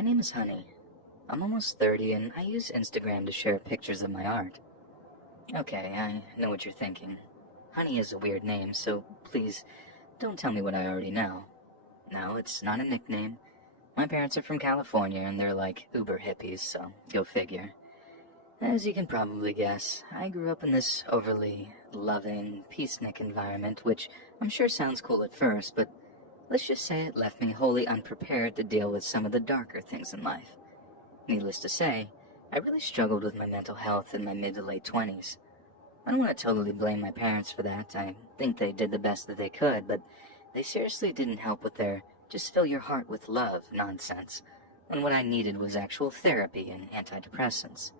My name is Honey. I'm almost 30 and I use Instagram to share pictures of my art. Okay, I know what you're thinking. Honey is a weird name, so please don't tell me what I already know. No, it's not a nickname. My parents are from California and they're like uber hippies, so go figure. As you can probably guess, I grew up in this overly loving, peacenik environment, which I'm sure sounds cool at first, but let's just say it left me wholly unprepared to deal with some of the darker things in life. Needless to say, I really struggled with my mental health in my mid to late 20s. I don't want to totally blame my parents for that. I think they did the best that they could, but they seriously didn't help with their just fill your heart with love nonsense, when what I needed was actual therapy and antidepressants.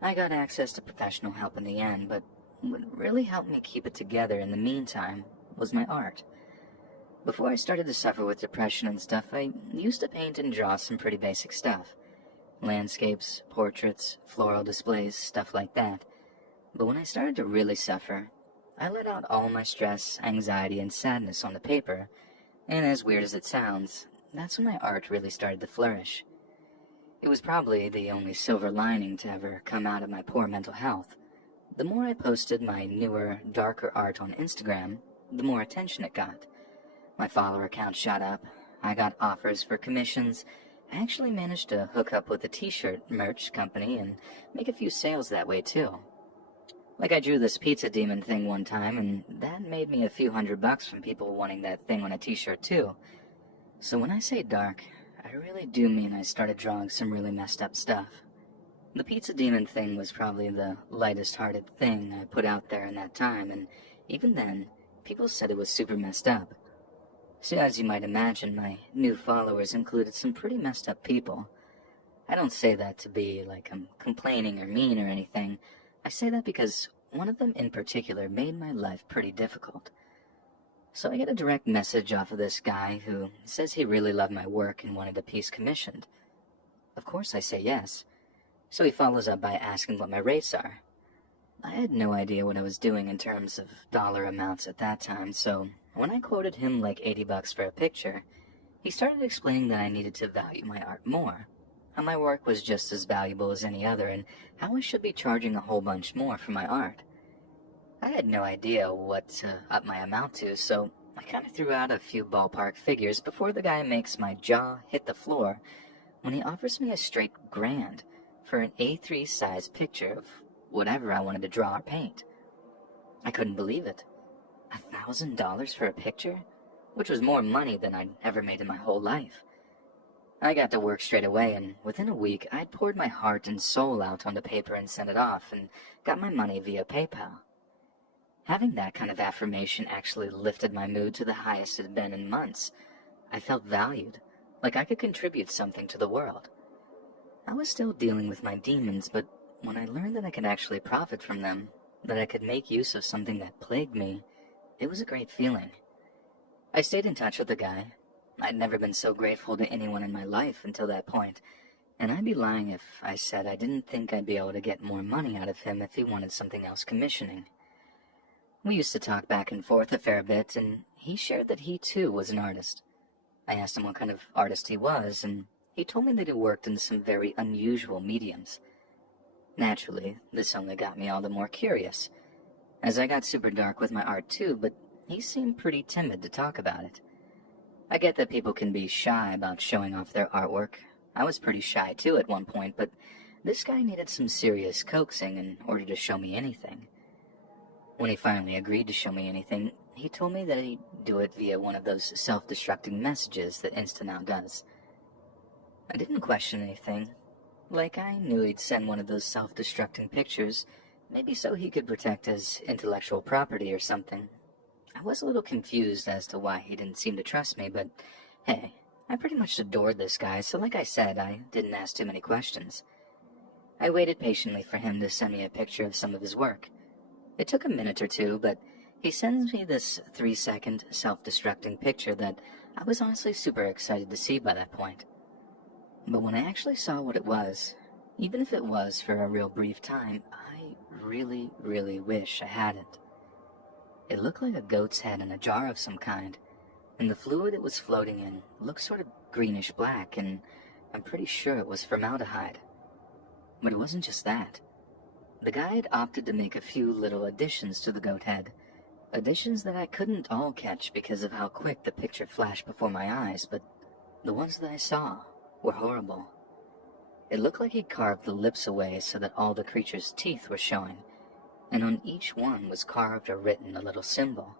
I got access to professional help in the end, but what really helped me keep it together in the meantime was my art. Before I started to suffer with depression and stuff, I used to paint and draw some pretty basic stuff. Landscapes, portraits, floral displays, stuff like that. But when I started to really suffer, I let out all my stress, anxiety, and sadness on the paper, and as weird as it sounds, that's when my art really started to flourish. It was probably the only silver lining to ever come out of my poor mental health. The more I posted my newer, darker art on Instagram, the more attention it got. My follower count shot up, I got offers for commissions, I actually managed to hook up with a t-shirt merch company and make a few sales that way too. Like I drew this pizza demon thing one time, and that made me a few $100 from people wanting that thing on a t-shirt too. So when I say dark, I really do mean I started drawing some really messed up stuff. The pizza demon thing was probably the lightest-hearted thing I put out there in that time, and even then, people said it was super messed up. So as you might imagine, my new followers included some pretty messed up people. I don't say that to be like I'm complaining or mean or anything. I say that because one of them in particular made my life pretty difficult. So I get a direct message off of this guy who says he really loved my work and wanted a piece commissioned. Of course I say yes. So he follows up by asking what my rates are. I had no idea what I was doing in terms of dollar amounts at that time, so when I quoted him like $80 for a picture, he started explaining that I needed to value my art more, how my work was just as valuable as any other, and how I should be charging a whole bunch more for my art. I had no idea what to up my amount to, so I kind of threw out a few ballpark figures before the guy makes my jaw hit the floor when he offers me a straight grand for an A3 size picture of whatever I wanted to draw or paint. I couldn't believe it. $1,000 for a picture? Which was more money than I'd ever made in my whole life. I got to work straight away, and within a week, I'd poured my heart and soul out onto paper and sent it off, and got my money via PayPal. Having that kind of affirmation actually lifted my mood to the highest it had been in months. I felt valued, like I could contribute something to the world. I was still dealing with my demons, but when I learned that I could actually profit from them, that I could make use of something that plagued me, it was a great feeling. I stayed in touch with the guy. I'd never been so grateful to anyone in my life until that point, and I'd be lying if I said I didn't think I'd be able to get more money out of him if he wanted something else commissioning. We used to talk back and forth a fair bit, and he shared that he too was an artist. I asked him what kind of artist he was, and he told me that he worked in some very unusual mediums. Naturally, this only got me all the more curious, as I got super dark with my art too, but he seemed pretty timid to talk about it. I get that people can be shy about showing off their artwork. I was pretty shy too at one point, but this guy needed some serious coaxing in order to show me anything. When he finally agreed to show me anything, he told me that he'd do it via one of those self-destructing messages that Insta now does. I didn't question anything. Like I knew he'd send one of those self-destructing pictures, maybe so he could protect his intellectual property or something. I was a little confused as to why he didn't seem to trust me, but hey, I pretty much adored this guy, so like I said, I didn't ask too many questions. I waited patiently for him to send me a picture of some of his work. It took a minute or two, but he sends me this 3-second self-destructing picture that I was honestly super excited to see by that point. But when I actually saw what it was, even if it was for a real brief time, I really, really wish I hadn't. It looked like a goat's head in a jar of some kind, and the fluid it was floating in looked sort of greenish-black, and I'm pretty sure it was formaldehyde. But it wasn't just that. The guy had opted to make a few little additions to the goat head. Additions that I couldn't all catch because of how quick the picture flashed before my eyes, but the ones that I saw were horrible. It looked like he'd carved the lips away so that all the creature's teeth were showing, and on each one was carved or written a little symbol.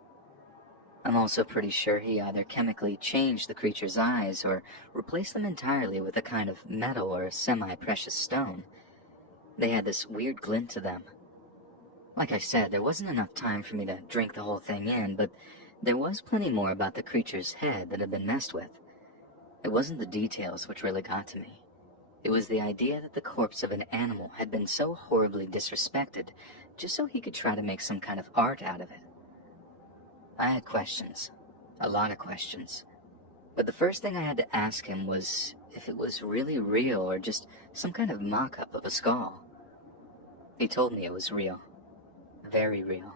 I'm also pretty sure he either chemically changed the creature's eyes or replaced them entirely with a kind of metal or semi-precious stone. They had this weird glint to them. Like I said, there wasn't enough time for me to drink the whole thing in, but there was plenty more about the creature's head that had been messed with. It wasn't the details which really got to me. It was the idea that the corpse of an animal had been so horribly disrespected just so he could try to make some kind of art out of it. I had questions. A lot of questions. But the first thing I had to ask him was if it was really real or just some kind of mock-up of a skull. He told me it was real. Very real.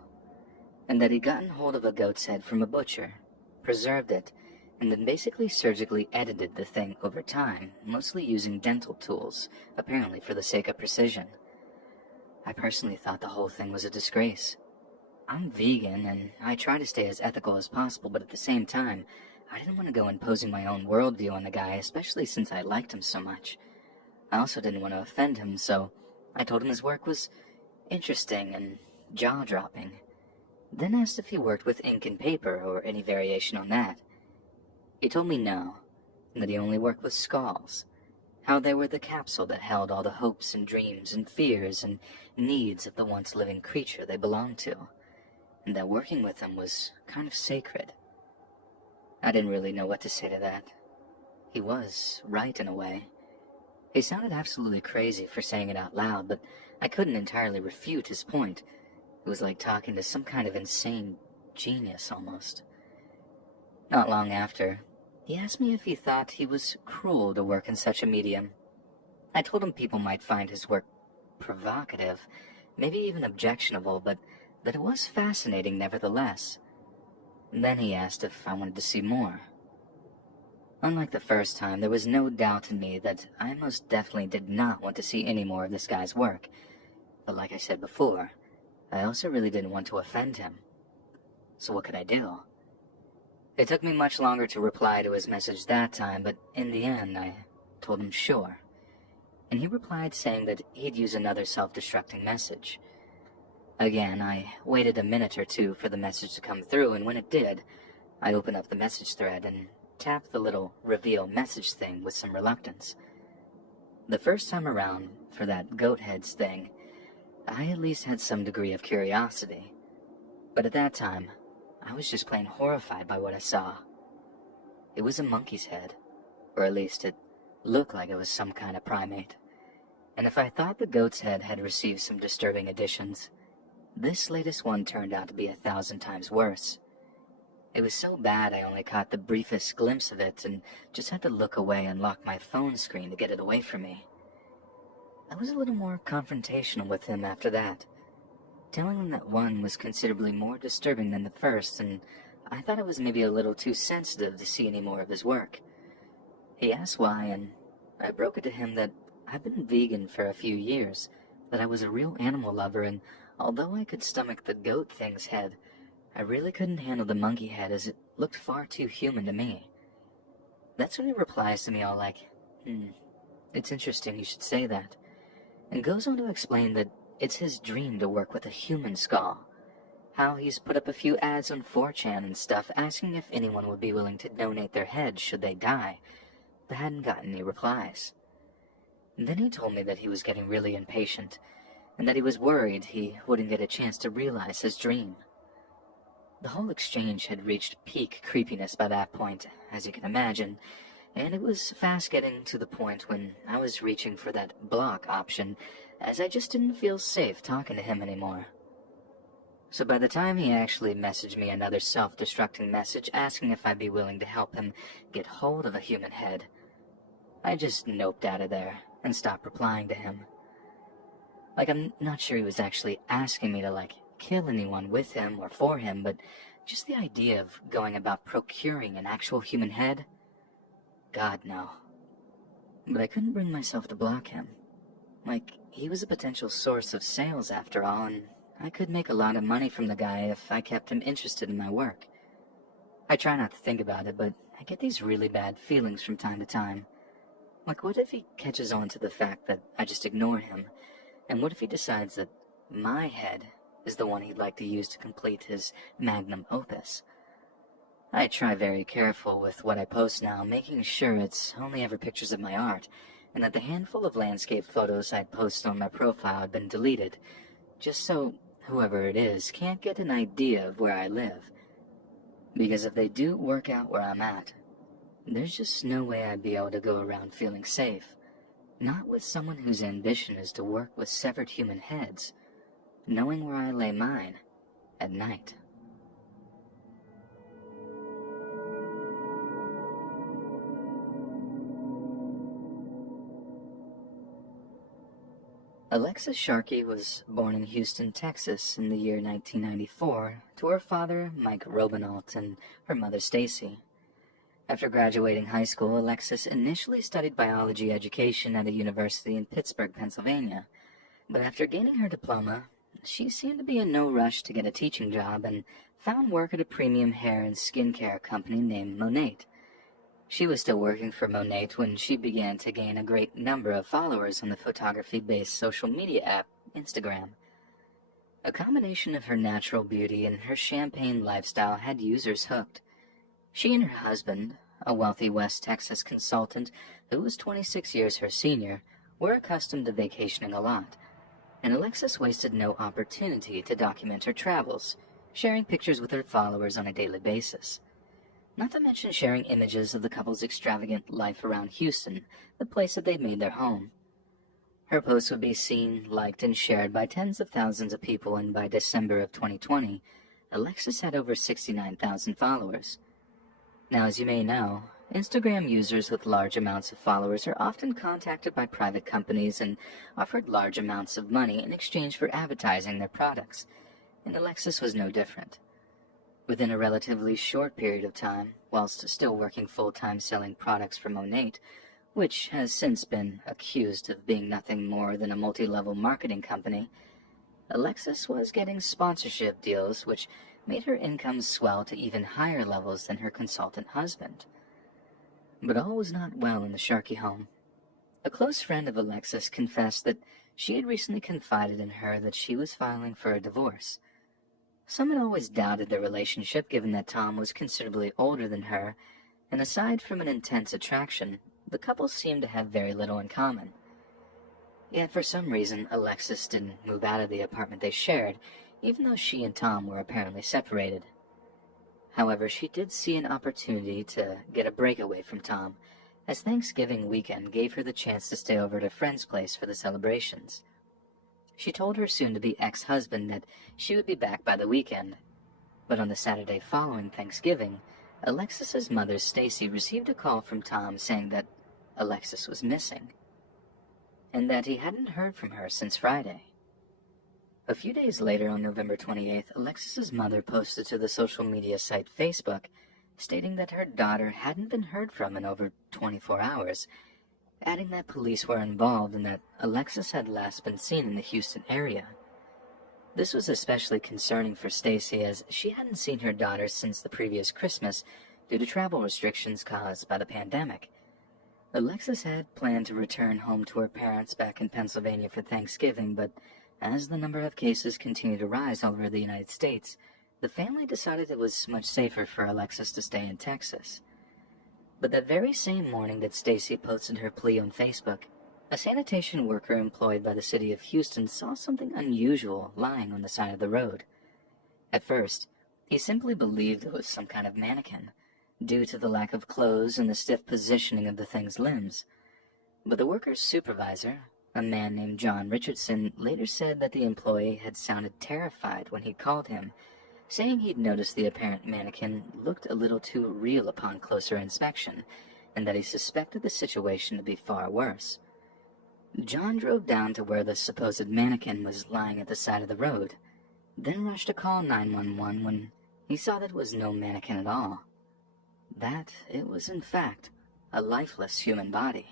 And that he'd gotten hold of a goat's head from a butcher, preserved it, and then basically surgically edited the thing over time, mostly using dental tools, apparently for the sake of precision. I personally thought the whole thing was a disgrace. I'm vegan, and I try to stay as ethical as possible, but at the same time, I didn't want to go imposing my own worldview on the guy, especially since I liked him so much. I also didn't want to offend him, so I told him his work was interesting and jaw-dropping. Then asked if he worked with ink and paper or any variation on that. He told me no, and that he only worked with skulls, how they were the capsule that held all the hopes and dreams and fears and needs of the once living creature they belonged to, and that working with them was kind of sacred. I didn't really know what to say to that. He was right in a way. He sounded absolutely crazy for saying it out loud, but I couldn't entirely refute his point. It was like talking to some kind of insane genius, almost. Not long after, he asked me if he thought he was cruel to work in such a medium. I told him people might find his work provocative, maybe even objectionable, but that it was fascinating nevertheless. Then he asked if I wanted to see more. Unlike the first time, there was no doubt in me that I most definitely did not want to see any more of this guy's work. But like I said before, I also really didn't want to offend him. So what could I do? It took me much longer to reply to his message that time, but in the end, I told him sure. And he replied saying that he'd use another self-destructing message. Again, I waited a minute or two for the message to come through, and when it did, I opened up the message thread and tapped the little reveal message thing with some reluctance. The first time around, for that goat heads thing, I at least had some degree of curiosity. But at that time, I was just plain horrified by what I saw. It was a monkey's head, or at least it looked like it was some kind of primate. And if I thought the goat's head had received some disturbing additions, this latest one turned out to be 1,000 times worse. It was so bad I only caught the briefest glimpse of it and just had to look away and lock my phone screen to get it away from me. I was a little more confrontational with him after that, telling him that one was considerably more disturbing than the first, and I thought it was maybe a little too sensitive to see any more of his work. He asked why, and I broke it to him that I've been vegan for a few years, that I was a real animal lover, and although I could stomach the goat thing's head, I really couldn't handle the monkey head as it looked far too human to me. That's when he replies to me all like, it's interesting you should say that, and goes on to explain that it's his dream to work with a human skull, how he's put up a few ads on 4chan and stuff asking if anyone would be willing to donate their head should they die, but hadn't gotten any replies. And then he told me that he was getting really impatient, and that he was worried he wouldn't get a chance to realize his dream. The whole exchange had reached peak creepiness by that point, as you can imagine, and it was fast getting to the point when I was reaching for that block option, as I just didn't feel safe talking to him anymore. So by the time he actually messaged me another self-destructing message asking if I'd be willing to help him get hold of a human head, I just noped out of there and stopped replying to him. Like, I'm not sure he was actually asking me to, kill anyone with him or for him, but just the idea of going about procuring an actual human head? God, no. but I couldn't bring myself to block him. Like, he was a potential source of sales after all, and I could make a lot of money from the guy if I kept him interested in my work. I try not to think about it, but I get these really bad feelings from time to time. Like, what if he catches on to the fact that I just ignore him? And what if he decides that my head is the one he'd like to use to complete his magnum opus? I try very careful with what I post now, making sure it's only ever pictures of my art, and that the handful of landscape photos I'd post on my profile had been deleted, just so whoever it is can't get an idea of where I live. Because if they do work out where I'm at, there's just no way I'd be able to go around feeling safe. Not with someone whose ambition is to work with severed human heads, knowing where I lay mine at night. Alexis Sharkey was born in Houston, Texas in the year 1994 to her father, Mike Robinault, and her mother, Stacy. After graduating high school, Alexis initially studied biology education at a university in Pittsburgh, Pennsylvania. But after gaining her diploma, she seemed to be in no rush to get a teaching job and found work at a premium hair and skincare company named Monat. She was still working for Monat when she began to gain a great number of followers on the photography-based social media app, Instagram. A combination of her natural beauty and her champagne lifestyle had users hooked. She and her husband, a wealthy West Texas consultant who was 26 years her senior, were accustomed to vacationing a lot, and Alexis wasted no opportunity to document her travels, sharing pictures with her followers on a daily basis. Not to mention sharing images of the couple's extravagant life around Houston, the place that they'd made their home. Her posts would be seen, liked, and shared by tens of thousands of people, and by December of 2020, Alexis had over 69,000 followers. Now, as you may know, Instagram users with large amounts of followers are often contacted by private companies and offered large amounts of money in exchange for advertising their products, and Alexis was no different. Within a relatively short period of time, whilst still working full-time selling products for Monat, which has since been accused of being nothing more than a multi-level marketing company, Alexis was getting sponsorship deals which made her income swell to even higher levels than her consultant husband. But all was not well in the Sharkey home. A close friend of Alexis confessed that she had recently confided in her that she was filing for a divorce. Some had always doubted their relationship, given that Tom was considerably older than her, and aside from an intense attraction, the couple seemed to have very little in common. Yet for some reason, Alexis didn't move out of the apartment they shared, even though she and Tom were apparently separated. However, she did see an opportunity to get a break away from Tom, as Thanksgiving weekend gave her the chance to stay over at a friend's place for the celebrations. She told her soon-to-be ex-husband that she would be back by the weekend, but on the Saturday following Thanksgiving, Alexis's mother, Stacy, received a call from Tom saying that Alexis was missing, and that he hadn't heard from her since Friday. A few days later, on November 28th, Alexis's mother posted to the social media site Facebook, stating that her daughter hadn't been heard from in over 24 hours, adding that police were involved and that Alexis had last been seen in the Houston area. This was especially concerning for Stacy, as she hadn't seen her daughter since the previous Christmas due to travel restrictions caused by the pandemic. Alexis had planned to return home to her parents back in Pennsylvania for Thanksgiving, but as the number of cases continued to rise all over the United States, the family decided it was much safer for Alexis to stay in Texas. But that very same morning that Stacy posted her plea on Facebook, a sanitation worker employed by the city of Houston saw something unusual lying on the side of the road. At first, he simply believed it was some kind of mannequin, due to the lack of clothes and the stiff positioning of the thing's limbs. But the worker's supervisor, a man named John Richardson, later said that the employee had sounded terrified when he called him, saying he'd noticed the apparent mannequin looked a little too real upon closer inspection, and that he suspected the situation to be far worse. John drove down to where the supposed mannequin was lying at the side of the road, then rushed to call 911 when he saw that it was no mannequin at all. That it was in fact a lifeless human body.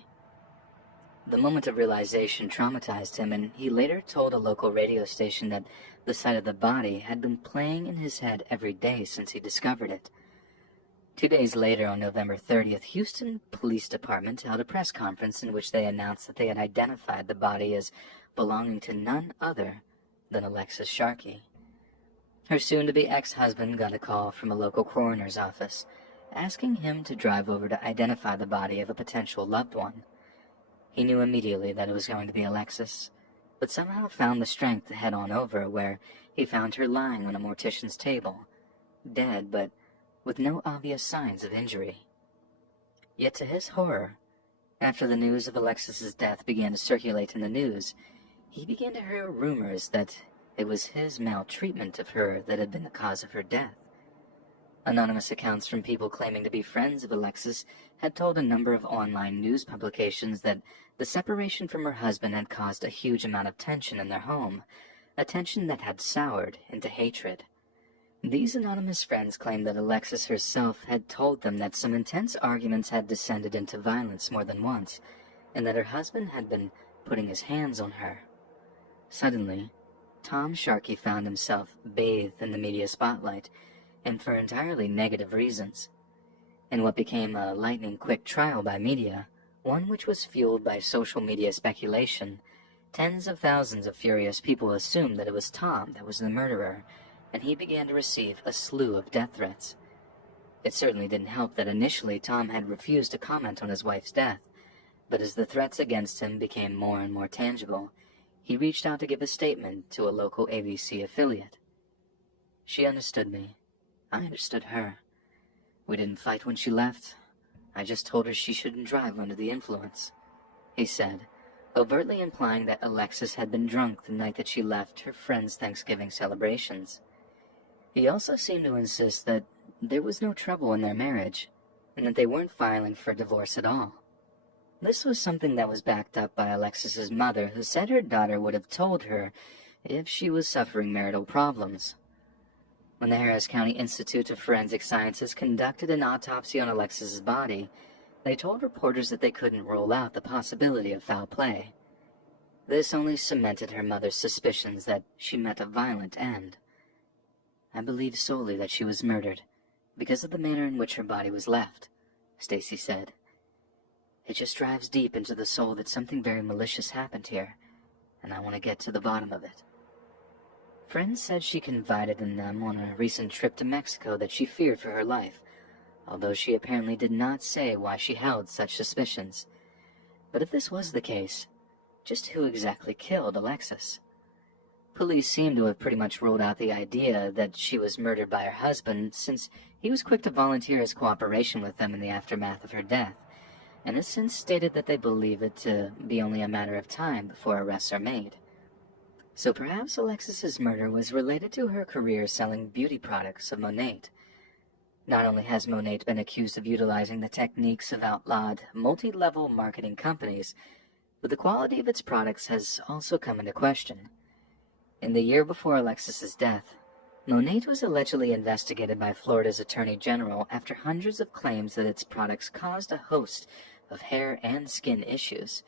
The moment of realization traumatized him, and he later told a local radio station that the sight of the body had been playing in his head every day since he discovered it. 2 days later, on November 30th, Houston Police Department held a press conference in which they announced that they had identified the body as belonging to none other than Alexis Sharkey. Her soon-to-be ex-husband got a call from a local coroner's office, asking him to drive over to identify the body of a potential loved one. He knew immediately that it was going to be Alexis, but somehow found the strength to head on over, where he found her lying on a mortician's table, dead but with no obvious signs of injury. Yet to his horror, after the news of Alexis's death began to circulate in the news, he began to hear rumors that it was his maltreatment of her that had been the cause of her death. Anonymous accounts from people claiming to be friends of Alexis had told a number of online news publications that the separation from her husband had caused a huge amount of tension in their home, a tension that had soured into hatred. These anonymous friends claimed that Alexis herself had told them that some intense arguments had descended into violence more than once, and that her husband had been putting his hands on her. Suddenly, Tom Sharkey found himself bathed in the media spotlight, and for entirely negative reasons. In what became a lightning-quick trial by media, one which was fueled by social media speculation, tens of thousands of furious people assumed that it was Tom that was the murderer, and he began to receive a slew of death threats. It certainly didn't help that initially Tom had refused to comment on his wife's death, but as the threats against him became more and more tangible, he reached out to give a statement to a local ABC affiliate. She understood me. I understood her. We didn't fight when she left. I just told her she shouldn't drive under the influence, he said, overtly implying that Alexis had been drunk the night that she left her friend's Thanksgiving celebrations. He also seemed to insist that there was no trouble in their marriage, and that they weren't filing for divorce at all. This was something that was backed up by Alexis's mother, who said her daughter would have told her if she was suffering marital problems. When the Harris County Institute of Forensic Sciences conducted an autopsy on Alexis's body, they told reporters that they couldn't rule out the possibility of foul play. This only cemented her mother's suspicions that she met a violent end. I believe solely that she was murdered because of the manner in which her body was left, Stacy said. It just drives deep into the soul that something very malicious happened here, and I want to get to the bottom of it. Friends said she confided in them on a recent trip to Mexico that she feared for her life, although she apparently did not say why she held such suspicions. But if this was the case, just who exactly killed Alexis? Police seem to have pretty much ruled out the idea that she was murdered by her husband, since he was quick to volunteer his cooperation with them in the aftermath of her death, and has since stated that they believe it to be only a matter of time before arrests are made. So perhaps Alexis's murder was related to her career selling beauty products of Monat. Not only has Monat been accused of utilizing the techniques of outlawed, multi-level marketing companies, but the quality of its products has also come into question. In the year before Alexis's death, Monat was allegedly investigated by Florida's Attorney General after hundreds of claims that its products caused a host of hair and skin issues.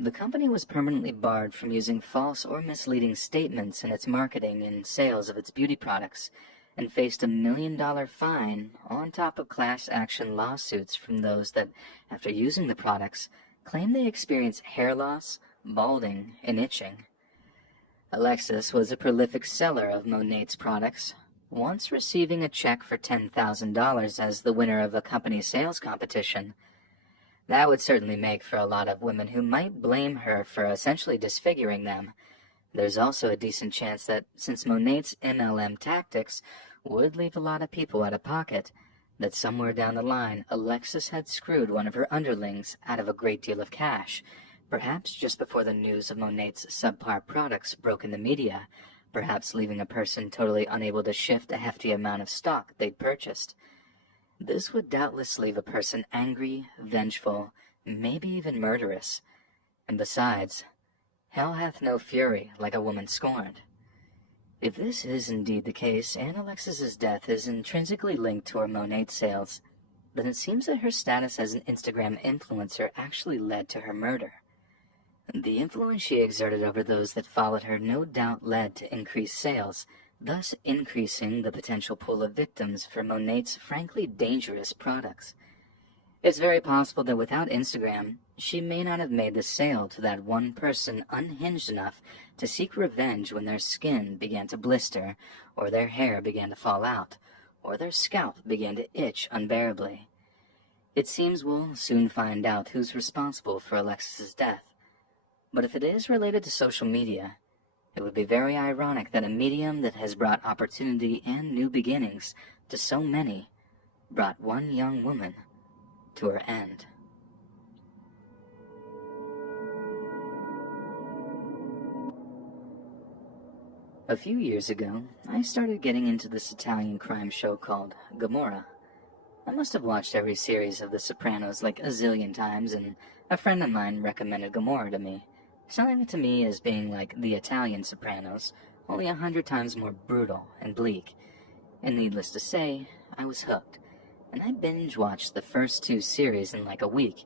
The company was permanently barred from using false or misleading statements in its marketing and sales of its beauty products, and faced $1 million fine on top of class action lawsuits from those that, after using the products, claimed they experienced hair loss, balding, and itching. Alexis was a prolific seller of Monat's products, once receiving a check for $10,000 as the winner of a company sales competition. That would certainly make for a lot of women who might blame her for essentially disfiguring them. There's also a decent chance that since Monat's MLM tactics would leave a lot of people out of pocket, that somewhere down the line Alexis had screwed one of her underlings out of a great deal of cash, perhaps just before the news of Monat's subpar products broke in the media, perhaps leaving a person totally unable to shift a hefty amount of stock they'd purchased. This would doubtless leave a person angry, vengeful, maybe even murderous. And besides, hell hath no fury like a woman scorned. If this is indeed the case, and Alexis's death is intrinsically linked to her Monat sales, then it seems that her status as an Instagram influencer actually led to her murder. The influence she exerted over those that followed her no doubt led to increased sales, thus increasing the potential pool of victims for Monat's frankly dangerous products. It's very possible that without Instagram, she may not have made the sale to that one person unhinged enough to seek revenge when their skin began to blister, or their hair began to fall out, or their scalp began to itch unbearably. It seems we'll soon find out who's responsible for Alexis's death. But if it is related to social media, it would be very ironic that a medium that has brought opportunity and new beginnings to so many brought one young woman to her end. A few years ago, I started getting into this Italian crime show called Gomorrah. I must have watched every series of The Sopranos like a zillion times, and a friend of mine recommended Gomorrah to me, selling it to me as being like the Italian Sopranos, only 100 times more brutal and bleak. And needless to say, I was hooked, and I binge-watched the first 2 series in like a week,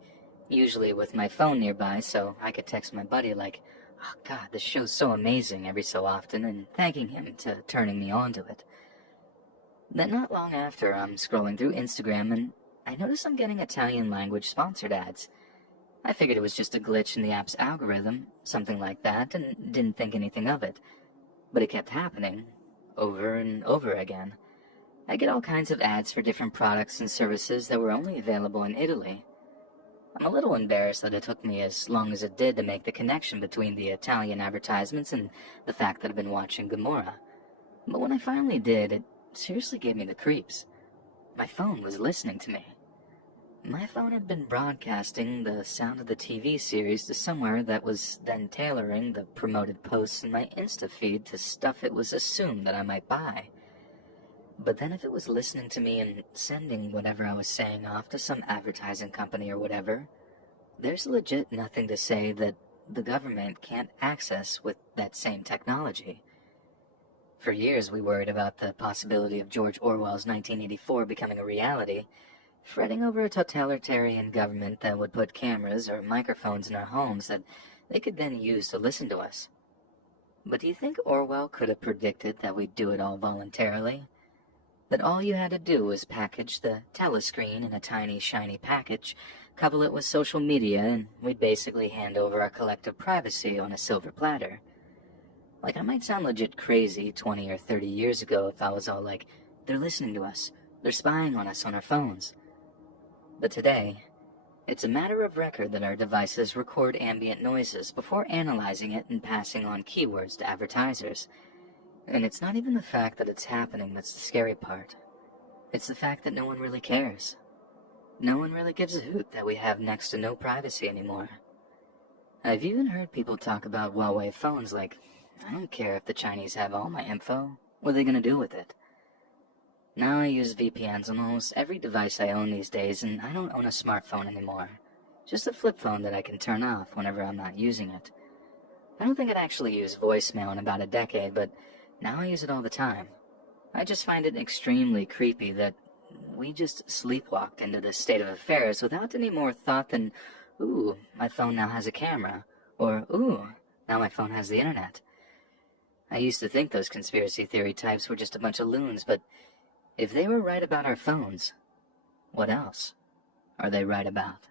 usually with my phone nearby so I could text my buddy like, "Oh God, this show's so amazing," every so often, and thanking him to turning me on to it. Then not long after, I'm scrolling through Instagram and I notice I'm getting Italian language sponsored ads. I figured it was just a glitch in the app's algorithm, something like that, and didn't think anything of it. But it kept happening, over and over again. I get all kinds of ads for different products and services that were only available in Italy. I'm a little embarrassed that it took me as long as it did to make the connection between the Italian advertisements and the fact that I've been watching Gomorrah. But when I finally did, it seriously gave me the creeps. My phone was listening to me. My phone had been broadcasting the sound of the TV series to somewhere that was then tailoring the promoted posts in my Insta feed to stuff it was assumed that I might buy. But then if it was listening to me and sending whatever I was saying off to some advertising company or whatever, there's legit nothing to say that the government can't access with that same technology. For years we worried about the possibility of George Orwell's 1984 becoming a reality, fretting over a totalitarian government that would put cameras or microphones in our homes that they could then use to listen to us. But do you think Orwell could have predicted that we'd do it all voluntarily? That all you had to do was package the telescreen in a tiny, shiny package, couple it with social media, and we'd basically hand over our collective privacy on a silver platter. Like, I might sound legit crazy 20 or 30 years ago if I was all like, they're listening to us, they're spying on us on our phones. But today, it's a matter of record that our devices record ambient noises before analyzing it and passing on keywords to advertisers. And it's not even the fact that it's happening that's the scary part. It's the fact that no one really cares. No one really gives a hoot that we have next to no privacy anymore. I've even heard people talk about Huawei phones like, I don't care if the Chinese have all my info. What are they going to do with it? Now I use VPNs on almost every device I own these days, and I don't own a smartphone anymore. Just a flip phone that I can turn off whenever I'm not using it. I don't think I'd actually use voicemail in about a decade, but now I use it all the time. I just find it extremely creepy that we just sleepwalked into this state of affairs without any more thought than, ooh, my phone now has a camera, or ooh, now my phone has the internet. I used to think those conspiracy theory types were just a bunch of loons, but if they were right about our phones, what else are they right about?